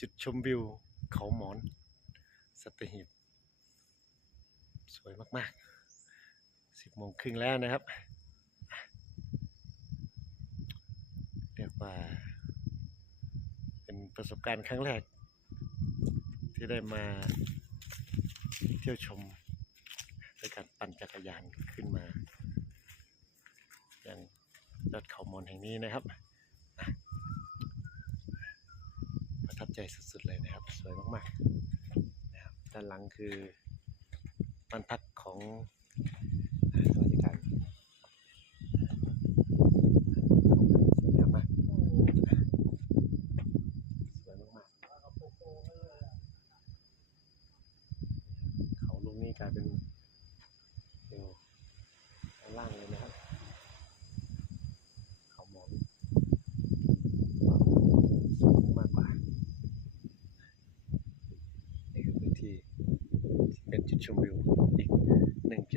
จุดชมวิวเขาหมอนสัตหีบสวยมากๆ10 โมงครึ่งแล้วนะครับเรียกว่าเป็นประสบการณ์ครั้งแรกที่ได้มาเที่ยวชมในการปั่นจักรยานขึ้นมายังยอดเขาหมอนแห่งนี้นะครับประทับใจสุดๆเลยนะครับสวยมากๆนะครับด้านหลังคือบ้านพักของข้าราชการสวยงามมากสวยมากๆเขาลูกนี้กลายเป็นวิวด้านล่างเลยนะครับเขาหมอนสูงมากกว่านี่คือพื้นที่ที่เป็นจุดชมวิวอีก1